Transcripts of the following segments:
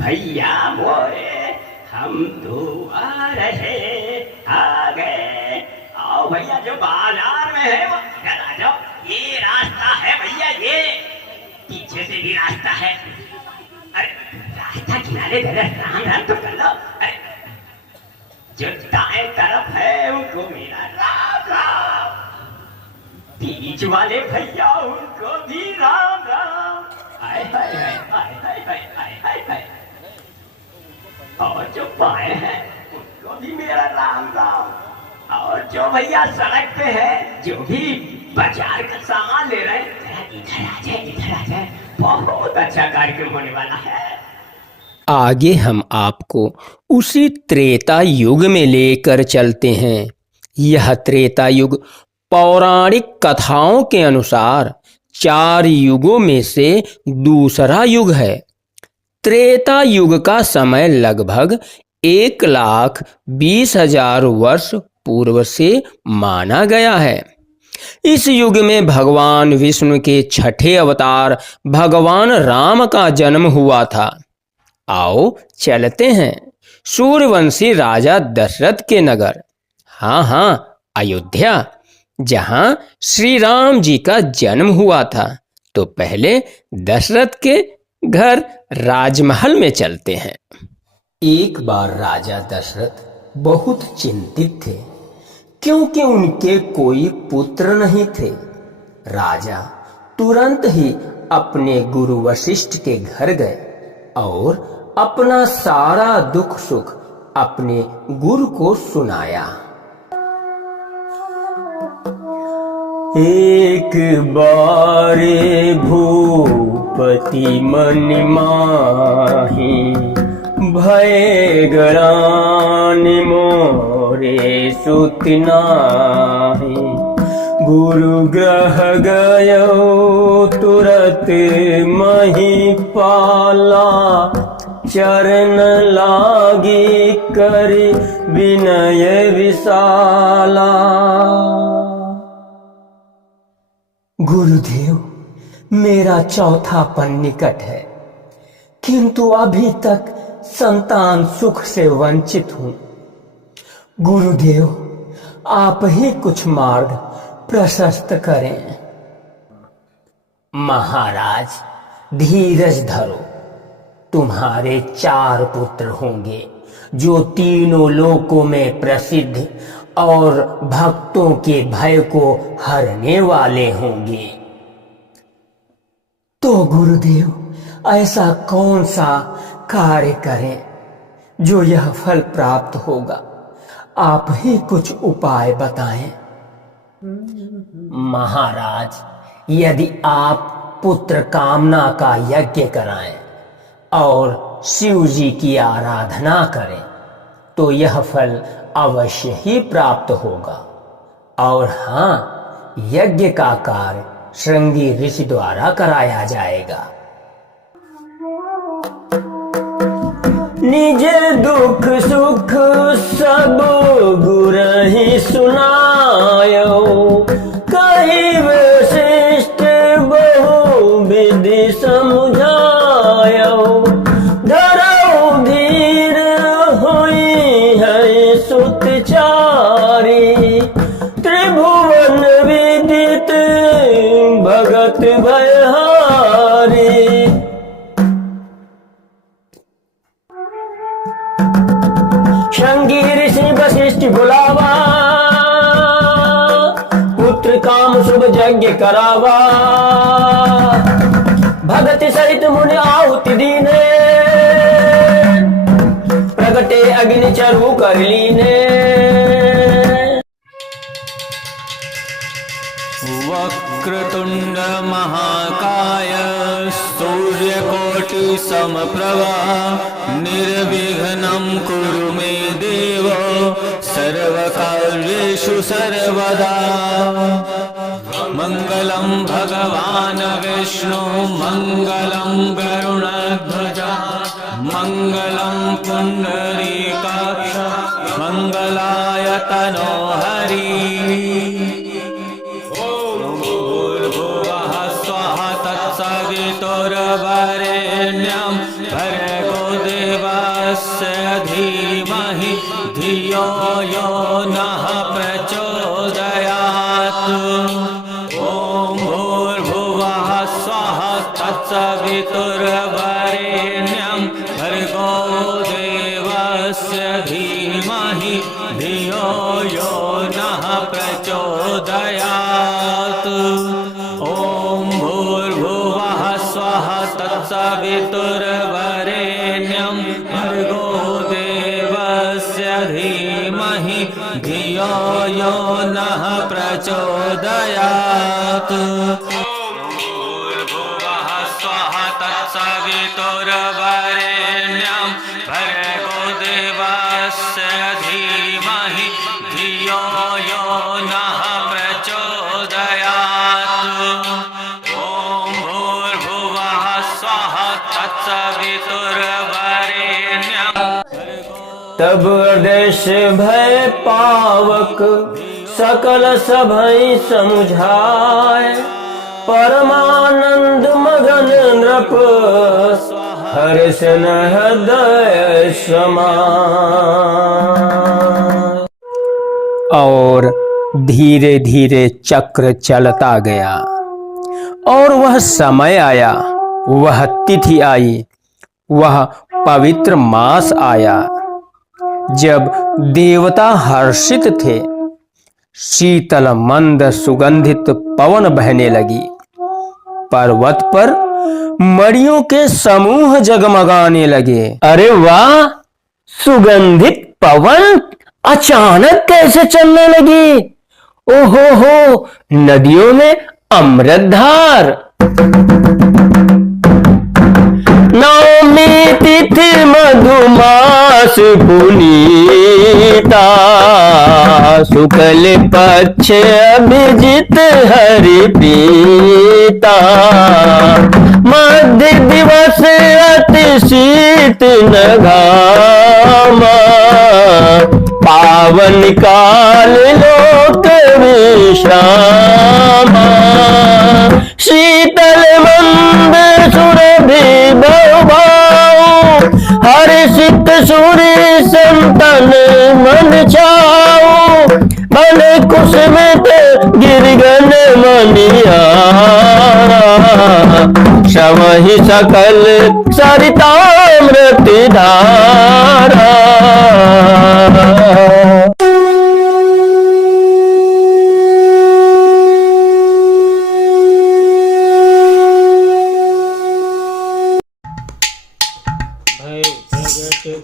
भैया मोरे, हम तो आ रहे, आ गए। आओ भैया, जो बाजार में है वो इधर आ जाओ। ये रास्ता है भैया, ये पीछे से भी रास्ता है। अरे रास्ता किनारे राम राम तो कर लो। अरे जो दाएं तरफ है उनको मेरा राम राम, बीच वाले भैया उनको भी राम राम। हाय हाय हाय हाय हाय हाय हाय हाय हाय। और जो बाएं हैं उनको भी मेरा राम राम। और जो भैया सड़क पे है, जो भी बाजार का सामान ले रहे हैं, इधर आ जाए, इधर आ जाए। बहुत अच्छा कार्यक्रम होने वाला है। आगे हम आपको उसी त्रेता युग में लेकर चलते हैं। यह त्रेता युग पौराणिक कथाओं के अनुसार 4 युगों में से दूसरा युग है। त्रेता युग का समय लगभग 1,20,000 वर्ष पूर्व से माना गया है। इस युग में भगवान विष्णु के छठे अवतार भगवान राम का जन्म हुआ था। आओ चलते हैं सूर्यवंशी राजा दशरथ के नगर, हाँ अयोध्या, जहाँ श्री राम जी का जन्म हुआ था। तो पहले दशरथ के घर राजमहल में चलते हैं। एक बार राजा दशरथ बहुत चिंतित थे, क्योंकि उनके कोई पुत्र नहीं थे। राजा तुरंत ही अपने गुरु वशिष्ठ के घर गए और अपना सारा दुख सुख अपने गुरु को सुनाया। एक बारे भूपति मन माही, भय गरान मोरे सुत नाहि। गुरु ग्रह गयो तुरत महिपाला, चरण लागी कर विनय विशाला। गुरुदेव, मेरा चौथापन निकट है, किंतु अभी तक संतान सुख से वंचित हूं। गुरुदेव, आप ही कुछ मार्ग प्रशस्त करें। महाराज, धीरज धरो। तुम्हारे 4 पुत्र होंगे, जो तीनों लोकों में प्रसिद्ध और भक्तों के भय को हरने वाले होंगे। तो गुरुदेव, ऐसा कौन सा कार्य करें जो यह फल प्राप्त होगा? आप ही कुछ उपाय बताएं। महाराज, यदि आप पुत्र कामना का यज्ञ कराएं और शिव जी की आराधना करें, तो यह फल अवश्य ही प्राप्त होगा। और हाँ, यज्ञ का कार्य श्रृंगी ऋषि द्वारा कराया जाएगा। निज दुख सुख सब गुरहि सुनायो, कहि वशिष्ठ बहु विधि समझायो। धरौ धीर होई है सुतचारी, त्रिभुवन विदित भगत भयहारी। श्रृंगी ऋषि वशिष्ठ बुलावा, पुत्र काम शुभ यज्ञ करावा। भगत सहित मुनि आहुति दीने, प्रगटे अग्नि चरु कर लीने। वक्रतुंड महाकाय, सूर्यकोटि समप्रभा। निर्विघ्नं कुरु मे देव, सर्वकार्येषु सर्वदा। मंगलं भगवान विष्णु, मंगलं गरुड़ध्वज, मंगलं पुंडरीकाक्ष, मंगलाय तनो हरि। भूर्भुवः स्वः तत्सवितुर्वरेण्यं भर्गो धीमहि धियो यो नः प्रचोदयात्। ॐ भूर्भुवः स्वः तत्सवितुर्वरेण्यं भर्गो देवस्य धीमहि धियो यो नः प्रचोदयात्। ॐ भूर्भुवः स्वः तत्सवितुर्वरेण्यं भर्गो देवस्य धीमहि धियो यो नः प्रचोदयात्। भूर्भुवः स्वः तत्सवितुर्वरेण्यं भर्गो देवस्य धीमहि धियो यो नः प्रचोदयात्। ॐ भूर्भुवः स्वः तत्सवितुर्वरेण्यं। तब देश भय पावक सकल सभै समुझाय, परमानंद मगन नृप हर्ष न हृदय समाय। और धीरे धीरे चक्र चलता गया और वह समय आया, वह तिथि आई, वह पवित्र मास आया जब देवता हर्षित थे। शीतल मंद सुगंधित पवन बहने लगी, पर्वत पर मड़ियों के समूह जगमगाने लगे। अरे वाह, सुगंधित पवन अचानक कैसे चलने लगी? ओहो हो, नदियों में अमृत धार। नवमी तिथि मधुमास पुनीता, शुक्ल पक्ष अभिजित हरि पीता। मध्य दिवस अति शीत न घामा, पावन काल लोक विश्रामा। शीतल मंद सुरभि बहुभाऊ, हर्षित सूर्य संतन मन छाऊ। मन कुसुमित गिरगन मनियारा, श्रवहि सकल सरितामृत धारा।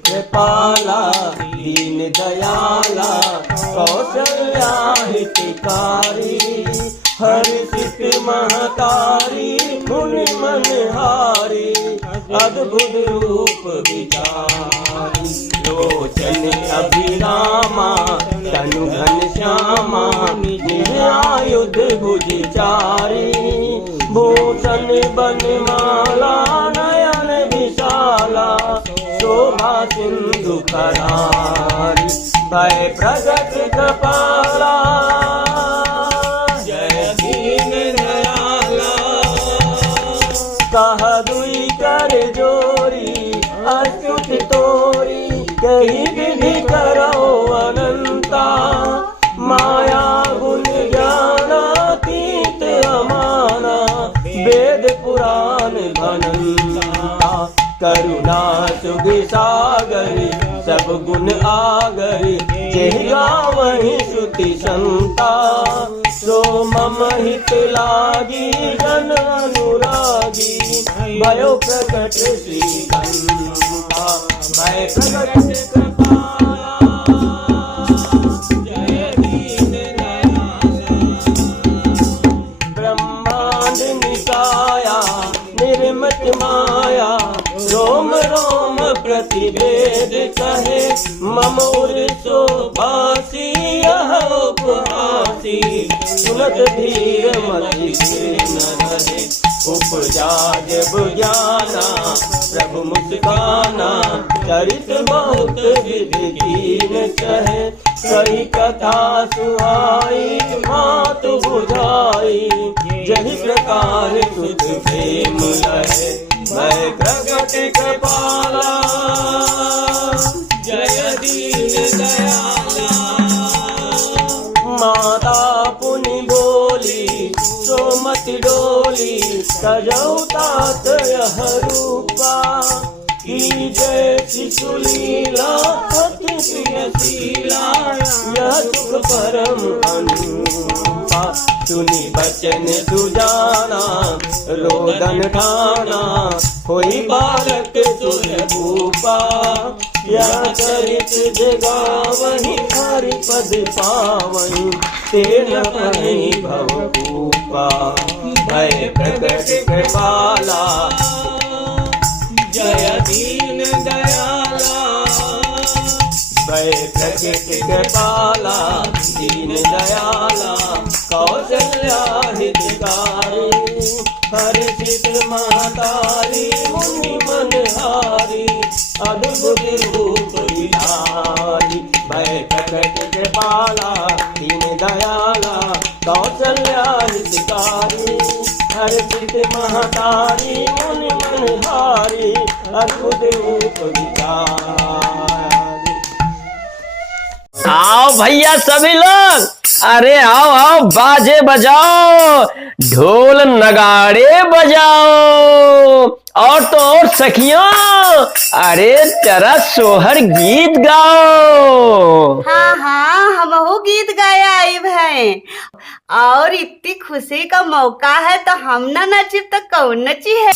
कृपाला दीन दयाला कौशल्या हितकारी, हर्षित महतारी मुनि मनहारी। अद्भुत रूप विचारी, लोचन अभिरामा तनु घनश्यामा। आयुध भुजचारी, भूषण बनमाला नयन विशाला। शोभा सिंधु करारी, भय प्रगट कपाला। जय दीन दयाला, कह दुई कर जोरी अच्युत तोरी। कही विधि करो अनंता, माया गुण ज्ञानातीत अमाना। वेद पुराण भनंता, करुणा सुधि सागरी। सब गुण आगरी, जेगा वही श्रुति संता। सो मम हित लागी जन अनुरागी, भयो प्रकट श्रीकंठा। भय प्रकट कृपाला, जय दीन दयाला। ब्रह्मांड निकाया निर्मत माया, रोम रोम प्रतिवेद कहे। मम उर शोभासी यह उपहासी, सुनत धीर मति न रहे। उपजा जब ज्ञाना प्रभु मुस्काना, चरित बहुत विधि कीन कहे। कही कथा सुहाई मातु बुझाई, जहि प्रकार सुध प्रेम लहे। भय प्रगट कृपाला, रूपा की जैसी सुलीला अति प्रियशीला यह सुख परम अनुपा सुनी बचन सुजाना रोदन ठाना होई बालक तुर भूपा यह चरित जगावहि हरि पद पावहि तेन पहि भव भूपा भय प्रकट कृपाला जय दीन दयाला भय प्रकट कृपाला दीन दयाला कौशल्या हितकारी हर्षित महतारी मुनि मनहारी अद्भुत रूप विहारी भय प्रकट कृपाला दीन दयाला कौशल्या हितकारी हर्षित महतारी मुनि मनहारी अद्भुत रूप विहारी। आओ भैया सभी लोग, अरे आओ आओ बाजे बजाओ, ढोल नगाड़े बजाओ, और तो और सखियों अरे जरा सोहर गीत गाओ। हाँ हाँ हमहू गीत गाया आइब है और इतनी खुशी का मौका है तो हम ना नची तो कौन नची है।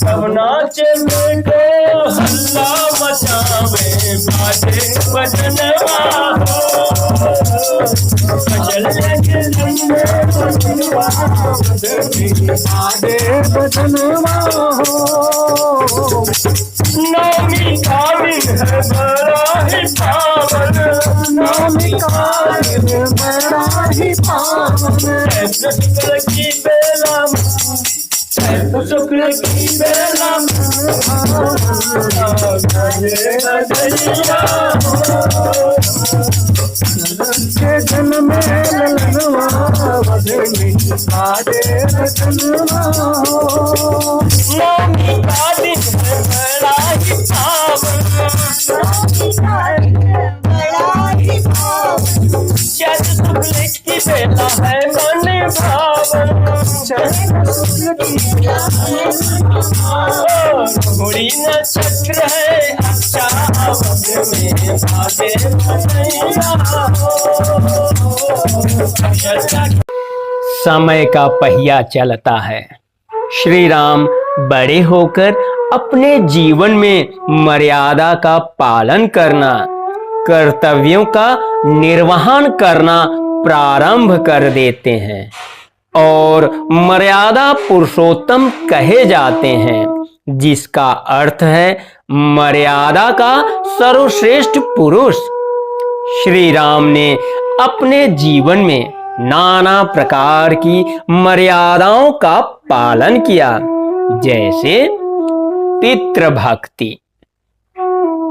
सब नाचे बेटो हल्ला मचावे बाजे बजनवा चल के लंबे बजनवा बाजे बजनवा नौमी का दिन है बड़ा ही पावन नौमी का दिन बड़ा ही पावन शुक्र की बेला शुक्र की बेला जन में ललनवा बदली आदे रतनवा नौमी का दिन है बड़ा ही पावन चैत शुक्ल की बेला है मन भावन घोड़ी नक्षत्र है अच्छा अवध में भागे समय का पहिया चलता है। श्री राम बड़े होकर अपने जीवन में मर्यादा का पालन करना, कर्तव्यों का निर्वहन करना प्रारंभ कर देते हैं और मर्यादा पुरुषोत्तम कहे जाते हैं, जिसका अर्थ है मर्यादा का सर्वश्रेष्ठ पुरुष। श्री राम ने अपने जीवन में नाना प्रकार की मर्यादाओं का पालन किया, जैसे पितृभक्ति,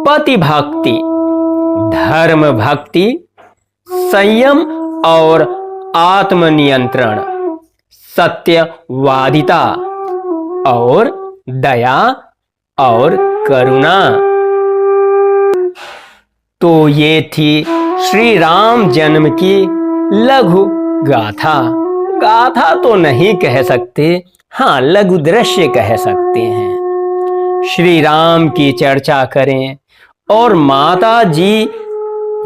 पति भक्ति, धर्म भक्ति, संयम और आत्मनियंत्रण, सत्यवादिता और दया और करुणा। तो ये थी श्री राम जन्म की लघु गाथा। गाथा तो नहीं कह सकते, हाँ लघु दृश्य कह सकते हैं। श्री राम की चर्चा करें और माता जी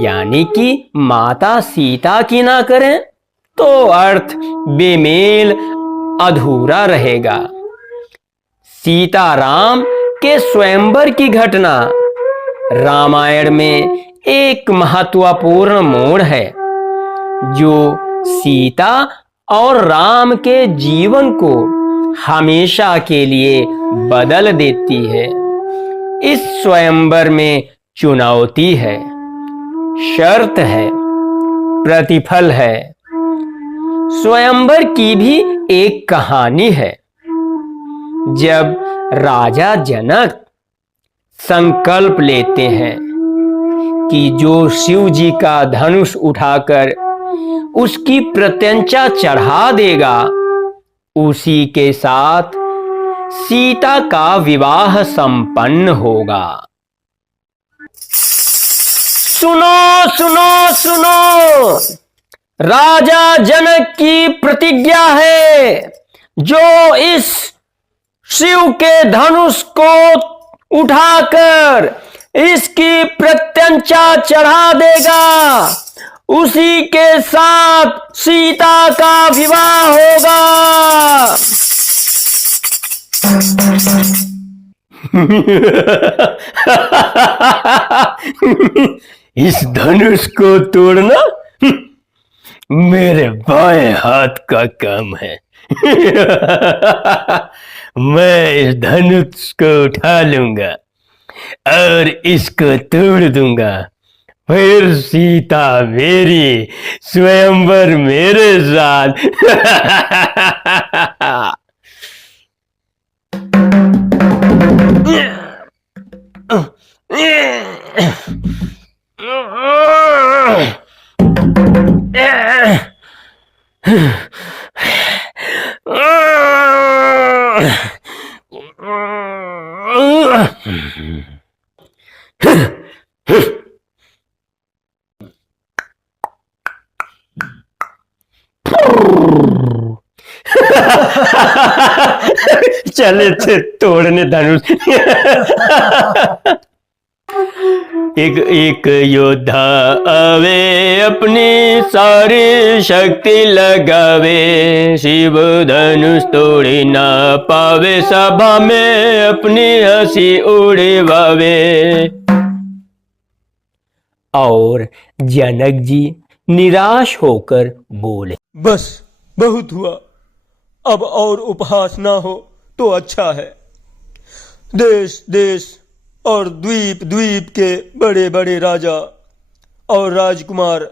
यानी कि माता सीता की ना करें, तो अर्थ बेमेल अधूरा रहेगा। सीताराम के स्वयंवर की घटना रामायण में एक महत्वपूर्ण मोड़ है, जो सीता और राम के जीवन को हमेशा के लिए बदल देती है। इस स्वयंवर में चुनौती है, शर्त है, प्रतिफल है। स्वयंवर की भी एक कहानी है। जब राजा जनक संकल्प लेते हैं कि जो शिव जी का धनुष उठाकर उसकी प्रत्यंचा चढ़ा देगा, उसी के साथ सीता का विवाह संपन्न होगा। सुनो सुनो सुनो, राजा जनक की प्रतिज्ञा है, जो इस शिव के धनुष को उठाकर इसकी प्रत्यंचा चढ़ा देगा, उसी के साथ सीता का विवाह होगा। इस धनुष को तोड़ना मेरे बाएं हाथ का काम है। मैं इस धनुष को उठा लूंगा और इसको तोड़ दूंगा, फिर सीता मेरी, स्वयंवर मेरे साथ। चले थे तोड़ने धनुष। एक एक योद्धा आवे, अपनी सारी शक्ति लगावे, शिव धनुष तोड़ी ना पावे, सभा में अपनी हंसी उड़वावे। और जनक जी निराश होकर बोले, बस बहुत हुआ, अब और उपहास ना हो तो अच्छा है। देश देश और द्वीप द्वीप के बड़े बड़े राजा और राजकुमार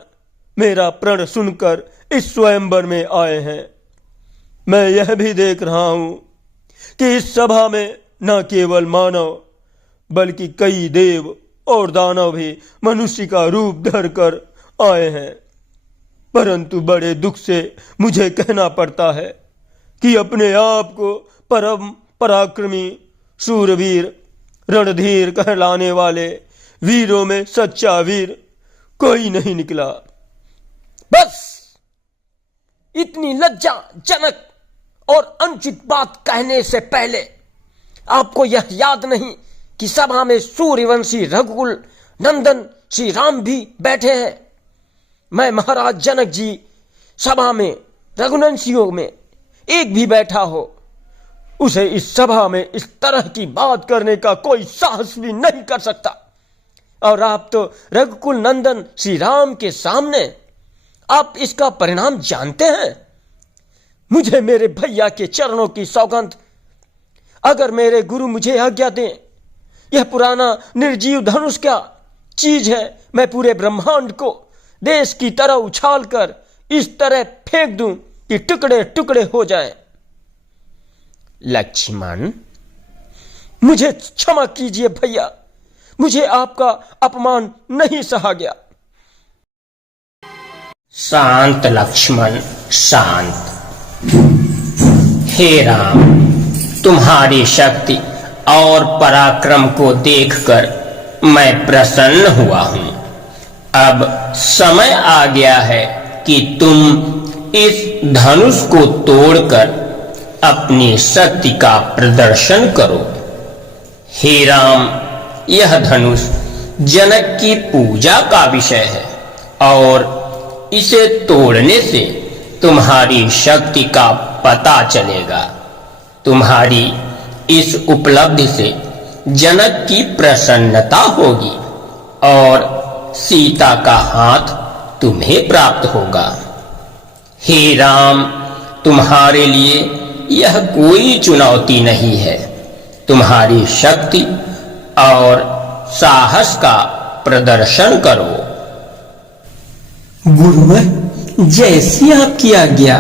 मेरा प्रण सुनकर इस स्वयंवर में आए हैं। मैं यह भी देख रहा हूं कि इस सभा में न केवल मानव बल्कि कई देव और दानव भी मनुष्य का रूप धरकर आए हैं। परंतु बड़े दुख से मुझे कहना पड़ता है कि अपने आप को परम पराक्रमी, शूरवीर, रणधीर कहलाने वाले वीरों में सच्चा वीर कोई नहीं निकला। बस इतनी लज्जाजनक और अनुचित बात कहने से पहले आपको यह याद नहीं कि सभा में सूर्यवंशी रघुकुल नंदन श्री राम भी बैठे हैं। मैं महाराज जनक जी सभा में रघुवंशियों में एक भी बैठा हो, उसे इस सभा में इस तरह की बात करने का कोई साहस भी नहीं कर सकता। और आप तो रघुकुल नंदन श्री राम के सामने आप इसका परिणाम जानते हैं। मुझे मेरे भैया के चरणों की सौगंध, अगर मेरे गुरु मुझे आज्ञा दें, यह पुराना निर्जीव धनुष क्या चीज है, मैं पूरे ब्रह्मांड को देश की तरह उछालकर इस तरह फेंक दूं कि टुकड़े टुकड़े हो जाएं। लक्ष्मण, मुझे क्षमा कीजिए भैया, मुझे आपका अपमान नहीं सहा गया। शांत लक्ष्मण, शांत। हे राम, तुम्हारी शक्ति और पराक्रम को देखकर मैं प्रसन्न हुआ हूं। अब समय आ गया है कि तुम इस धनुष को तोड़कर अपनी शक्ति का प्रदर्शन करो। हे राम, यह धनुष जनक की पूजा का विषय है और इसे तोड़ने से तुम्हारी शक्ति का पता चलेगा। तुम्हारी इस उपलब्धि से जनक की प्रसन्नता होगी और सीता का हाथ तुम्हें प्राप्त होगा। हे राम, तुम्हारे लिए यह कोई चुनौती नहीं है। तुम्हारी शक्ति और साहस का प्रदर्शन करो। गुरुवर, जैसी आपकी आज्ञा।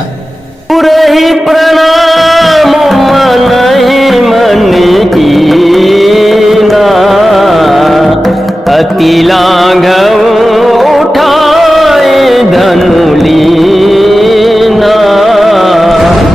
पुरहि प्रणाम मन मन कीना, अति लाघव उठाए धनु लीना।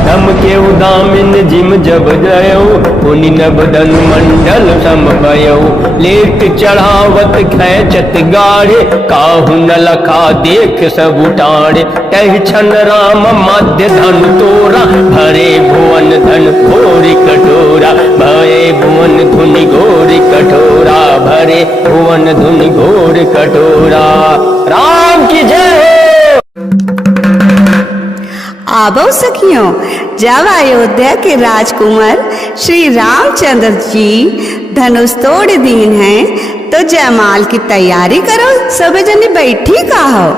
धम के उदामिन जिम जब जयो, पुनि नभ धनु मंडल समभयो। लेट चढ़ावत खैचत गाढ़े, काहु न लखा देख सब उठाड़े। तहि क्षण राम मध्य धन तोरा, भरे भुवन धन घोरी कटोरा। भरे भुवन धुनि घोरी कटोरा, भरे भुवन धुनि घोरी कटोरा। राम की जय। आबो सखियों, जब अयोध्या के राजकुमार श्री रामचंद्र जी धनुष तोड़ दीन हैं, तो जयमाल की तैयारी करो। सब जने बैठी का हो।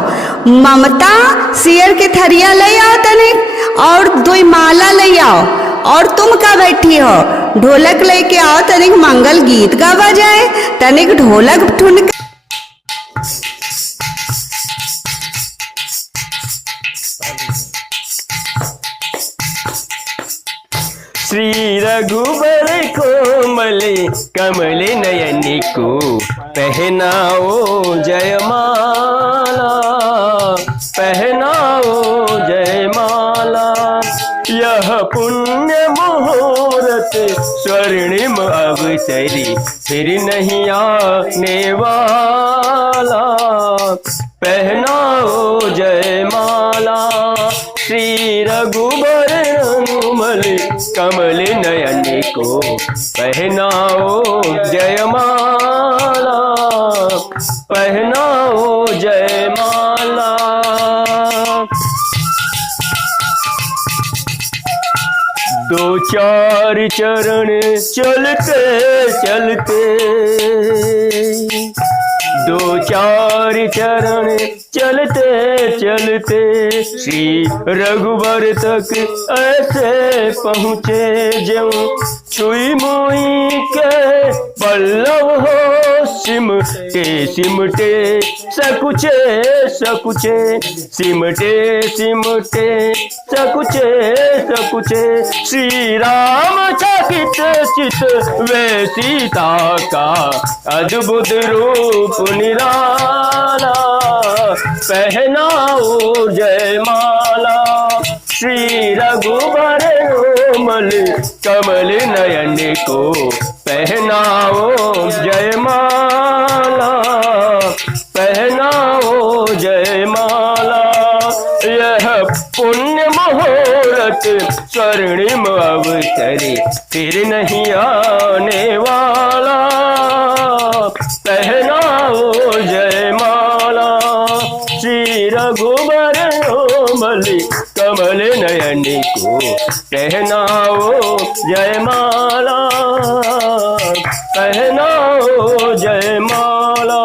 ममता सियर के थरिया ले आओ तनिक, और दो माला ले आओ। और तुम का बैठी हो, ढोलक लेके आओ, तनिक मंगल गीत गावा जाए। तनिक ढोलक ठुनक। श्री रघुबर कोमल कमल नयन को, पहनाओ जयमाला, पहनाओ जयमाला। यह पुण्य मुहूर्त स्वर्णिम अवसरी, फिर नहीं आने वाला। पहनाओ जयमाला। श्री रघुबर कोमल कमल नयन को, पहनाओ जयमाला, पहनाओ जयमाला। दो चार चरण चलते चलते, दो चार चरण चलते चलते, श्री रघुबर तक ऐसे पहुँचे ज्यों छुई मुई के पल्लव हो सिमटे सिमटे, सकुचे सकुचे, सिमटे सिमटे, सकुचे सकुचे। श्री राम चकित चित वे सीता का, अद्भुत रूप निराला। पहनाओ जयमाला। श्री रघुबर कोमल कमल नयन को, पहनाओ जयमाला, पहनाओ जयमाला। यह पुण्य मुहूर्त स्वर्णिम अवसरी, फिर नहीं आने वाला। पहनाओ जयमाला। श्री रघुबर कोमल कमल नयन को, पहनाओ जयमाला, पहनाओ जयमाला।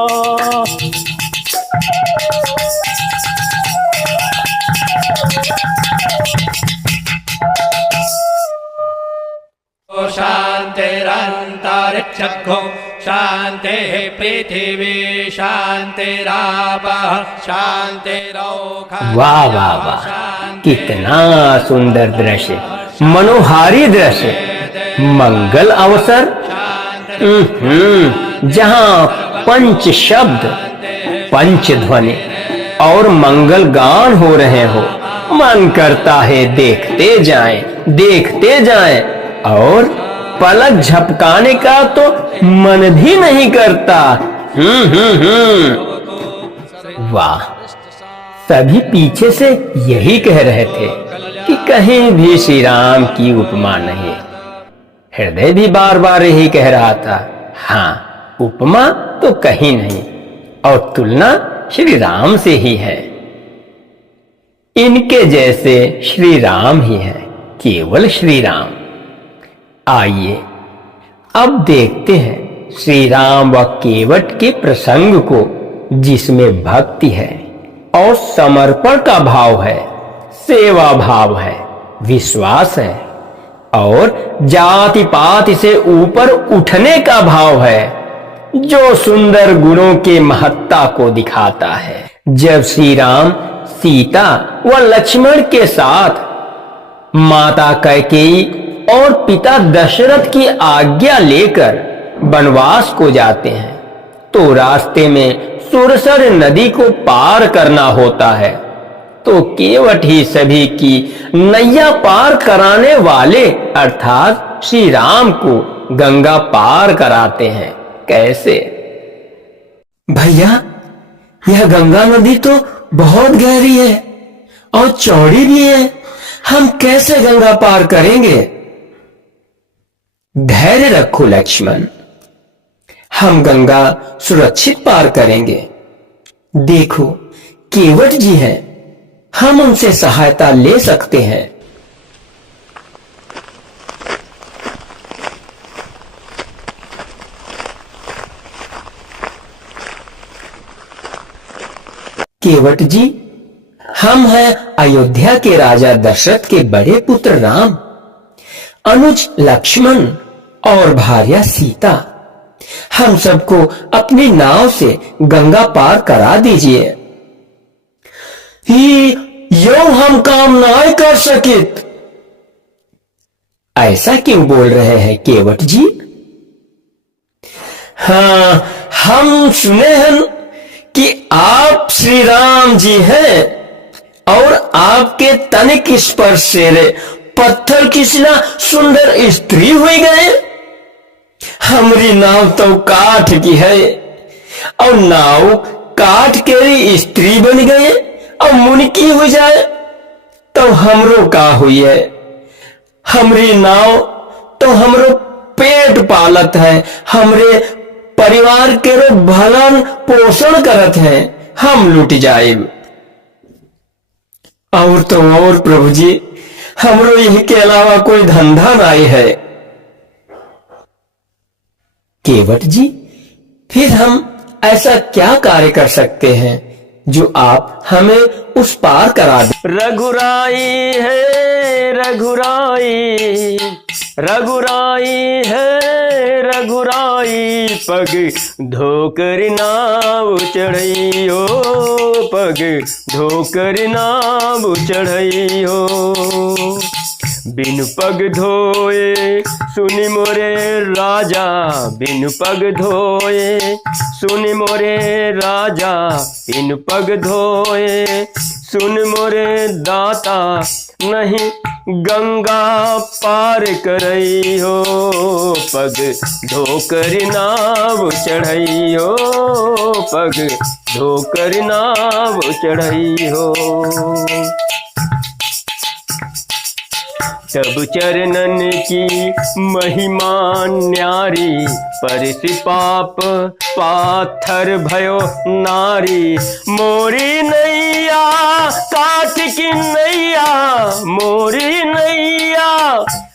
शान्तिरन्तरिक्षो शान्तिः पृथिवी शान्तिरापः शान्तिरौषधयः। वाह वाह वाह, कितना सुंदर दृश्य, मनोहारी दृश्य, मंगल अवसर। जहाँ पंच शब्द, पंच ध्वनि और मंगल गान हो रहे हो, मन करता है देखते जाएं, देखते जाएं, और पलक झपकाने का तो मन भी नहीं करता। वाह, सभी पीछे से यही कह रहे थे कि कहीं भी श्री राम की उपमा नहीं। हृदय भी बार बार यही कह रहा था, हाँ, उपमा तो कहीं नहीं, और तुलना श्री राम से ही है। इनके जैसे श्री राम ही हैं, केवल श्री राम। आइए अब देखते हैं श्री राम व केवट के प्रसंग को, जिसमें भक्ति है और समर्पण का भाव है, सेवा भाव है, विश्वास है और जाति पाति से ऊपर उठने का भाव है, जो सुंदर गुणों के महत्ता को दिखाता है। जब श्री राम सीता व लक्ष्मण के साथ माता कैकेयी और पिता दशरथ की आज्ञा लेकर वनवास को जाते हैं, तो रास्ते में सुरसर नदी को पार करना होता है, तो केवट ही सभी की नैया पार कराने वाले अर्थात श्री राम को गंगा पार कराते हैं। कैसे? भैया, यह गंगा नदी तो बहुत गहरी है और चौड़ी भी है, हम कैसे गंगा पार करेंगे? धैर्य रखो लक्ष्मण, हम गंगा सुरक्षित पार करेंगे। देखो, केवट जी हैं, हम उनसे सहायता ले सकते हैं। केवट जी, हम हैं अयोध्या के राजा दशरथ के बड़े पुत्र राम, अनुज लक्ष्मण और भार्या सीता। हम सबको अपनी नाव से गंगा पार करा दीजिए। यो हम काम नाय कर सकित। ऐसा क्यों बोल रहे हैं केवट जी? हाँ, हम सुने हैं कि आप श्री राम जी हैं और आपके तनिक स्पर्श से पत्थर की सिला सुंदर स्त्री हुई गए। हमारी नाव तो काठ की है और नाव काठ के स्त्री बन गए और मुनकी हो जाए तो हमरो का हुई है। हमारी नाव तो हमरो पेट पालत है, हमरे परिवार के भलन पोषण करत है, हम लुट जाए। और तो और प्रभु जी, हमरो यही के अलावा कोई धंधा नहीं है। केवट जी, फिर हम ऐसा क्या कार्य कर सकते हैं जो आप हमें उस पार करा दें? रघुराई है रघुराई, रघुराई है रघुराई, पग धोकर नाव चढ़ई हो, पग धोकर नाव चढ़ई हो। बिन पग धोए सुनि मोरे राजा, बिन पग धोए सुनि मोरे राजा, बिन पग धोए सुन मोरे दाता, नहीं गंगा पार करई हो, पग धोकर नाव चढ़ई हो, पग धोकर नाव चढ़ई हो। तब चरणन की महिमा न्यारी, परिसि पाप पाथर भयो नारी। मोरी नैया काठ की नैया, मोरी नैया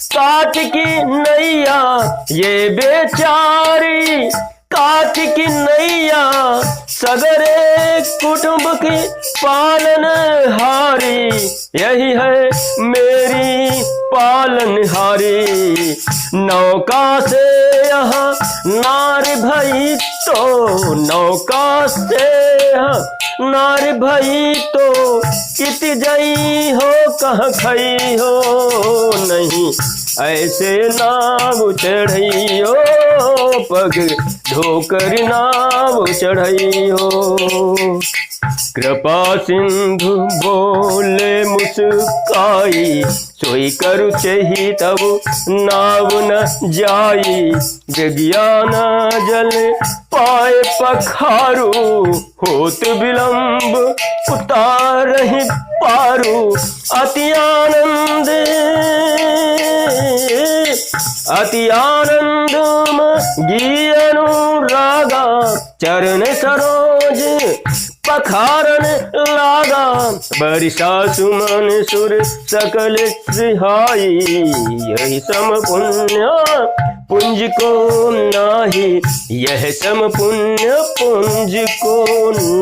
काठ की नैया, ये बेचारी काठ की नैया, सगरे कुटुंब की पालन हारी, यही है मेरी पालन हारी। नौका से यहाँ नार भई तो, नौका से यहाँ नार भई तो, कित जई हो कहाँ खई हो, नहीं ऐसे नाव चढ़ई हो, पग धोकर नाव चढ़ई हो। कृपा सिंधु बोले मुस्काई, सोई करु चही तब नाव न जाई। विज्ञान जल पाए पखारू, होत विलंब उतारहि पारू। अति आनंद अति आनंद गी अनुरागा, चरण सरोज पखारन लागा, बरिसा सुमन सुर सकल सिहाई, यही सम पुण्य पुंज को नाही, यह सम पुण्य पुंज को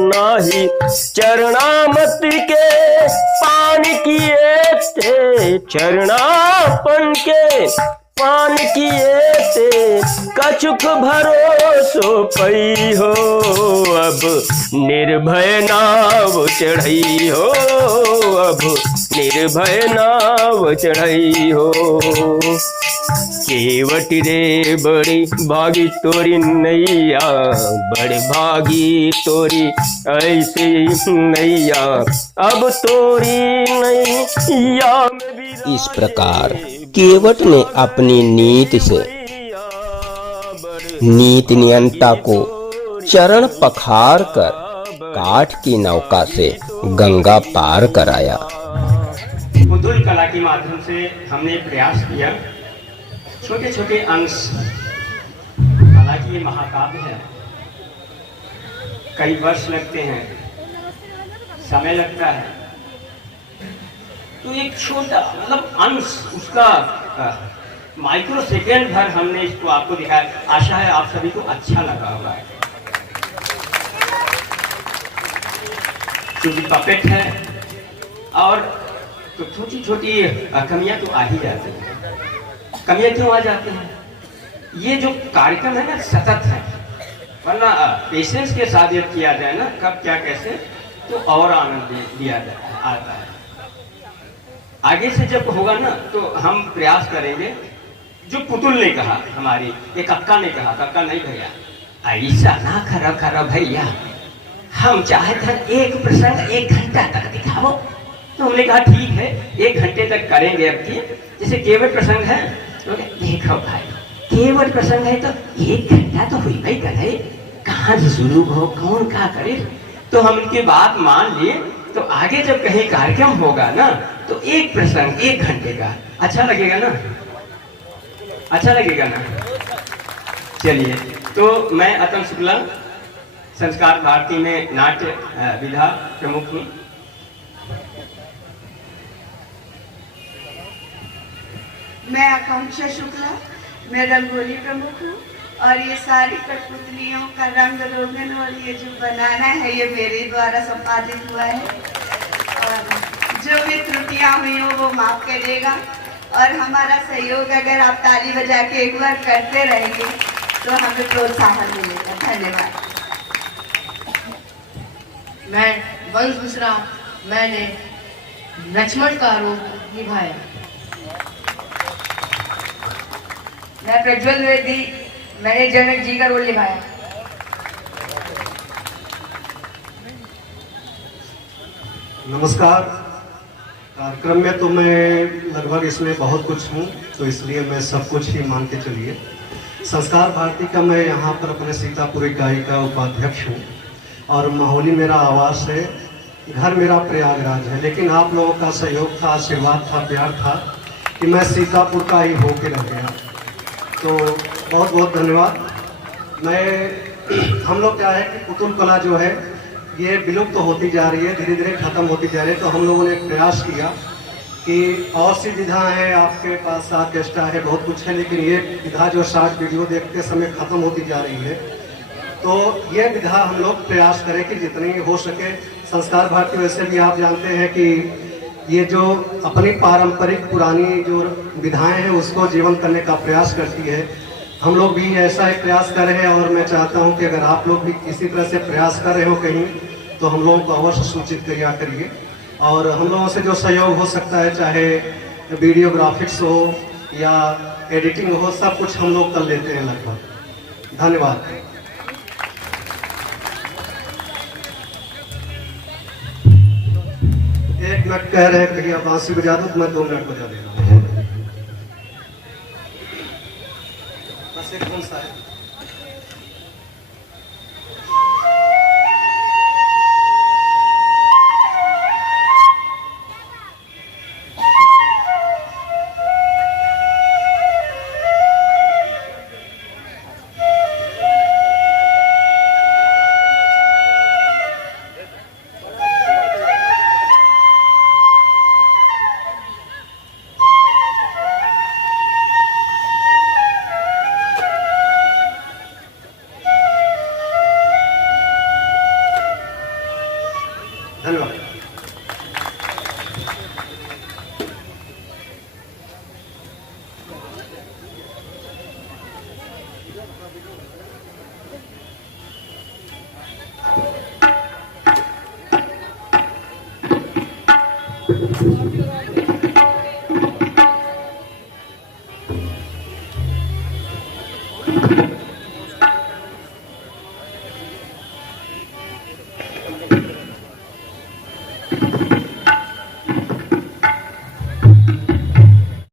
नाही। चरणामत के पान किए थे, चरणापन के पान किए थे, कछुक भरोसो पई हो, अब निर्भय नाव चढ़ई हो, अब निर्भय नाव चढ़ई हो। केवट रे बड़ी भागी तोरी नैया, बड़े भागी तोरी ऐसी नैया, अब तोरी नैया में भी इस प्रकार केवट ने अपनी नीति से नीति नियंता को चरण पखार कर काठ की नौका से गंगा पार कराया। पुतुल कला के माध्यम से हमने प्रयास किया, छोटे छोटे अंश, हालांकि ये महाकाव्य है, कई वर्ष लगते हैं, समय लगता है, तो एक छोटा मतलब अंश उसका माइक्रो सेकेंड भर हमने इसको आपको दिखाया। आशा है आप सभी को अच्छा लगा होगा। क्योंकि पपेट है और तो छोटी छोटी कमियां तो आ ही जाती हैं। कमियां क्यों आ जाती हैं? ये जो कार्यक्रम है ना सतत है, वरना पेशेंस के साथ ये किया जाए ना कब क्या कैसे, तो और आनंद लिया आता है। आगे से जब होगा ना तो हम प्रयास करेंगे, जो पुतुल ने कहा, हमारी एक अक्का ने कहा, अक्का नहीं भैया ऐसा ना करो भैया, हम चाहते हैं एक प्रसंग 1 घंटा तक दिखाओ। तो हमने कहा ठीक है 1 घंटे तक करेंगे। अब की जैसे केवट प्रसंग है तो देखो भाई केवट प्रसंग है तो 1 घंटा तो हुई भाई करे, कहाँ से शुरू हो, कौन क्या करे। तो हम उनकी बात मान लिए। तो आगे जब कहीं कार्यक्रम होगा ना तो एक प्रसंग 1 घंटे का अच्छा लगेगा ना, अच्छा लगेगा ना। चलिए, तो मैं अतन शुक्ला संस्कार भारती में नाट्य विधा प्रमुख हूँ। मैं आकांक्षा शुक्ला, मैं रंगोली प्रमुख हूँ और ये सारी कठपुतलियों का रंग रोगन और ये जो बनाना है ये मेरे द्वारा संपादित हुआ है। और जो भी त्रुटियाँ हुई हो वो माफ करिएगा और हमारा सहयोग अगर आप ताली बजा के एक बार करते रहेंगे तो हमें प्रोत्साहन मिलेगा। धन्यवाद। मैं वंश मिश्रा, मैंने लक्ष्मण का रोल निभाया। मैं प्रज्वल द्विवेदी, मैंने जनक जी का रोल निभाया। नमस्कार। कार्यक्रम में तो मैं लगभग इसमें बहुत कुछ हूँ, तो इसलिए मैं सब कुछ ही मान के चलिए। संस्कार भारती का मैं यहाँ पर अपने सीतापुर इकाई का उपाध्यक्ष हूँ और माहौली मेरा आवास है, घर मेरा प्रयागराज है। लेकिन आप लोगों का सहयोग था, आशीर्वाद था, प्यार था कि मैं सीतापुर का ही होके रह गया। तो बहुत बहुत धन्यवाद। हम लोग क्या है कि पुतुल कला जो है ये विलुप्त तो होती जा रही है, धीरे धीरे खत्म होती जा रही है। तो हम लोगों ने एक प्रयास किया कि और सी विधा है, आपके पास साथ चेष्टा है, बहुत कुछ है, लेकिन ये विधा जो शॉर्ट वीडियो देखते समय खत्म होती जा रही है, तो ये विधा हम लोग प्रयास करें कि जितनी हो सके। संस्कार भारती वैसे भी आप जानते हैं कि ये जो अपनी पारंपरिक पुरानी जो विधाएं हैं उसको जीवन करने का प्रयास करती है। हम लोग भी ऐसा एक प्रयास कर रहे हैं और मैं चाहता हूं कि अगर आप लोग भी इसी तरह से प्रयास कर रहे हो कहीं, तो हम लोगों को अवश्य सूचित किया करिए। और हम लोगों से जो सहयोग हो सकता है, चाहे वीडियोग्राफिक्स हो या एडिटिंग हो, सब कुछ हम लोग कर लेते हैं लगभग। धन्यवाद। एक मिनट कह रहे हैं भैया बांसुरी बजा दो, तो मैं 2 मिनट बजा दे रहा हूँ। बस एक कौन सा है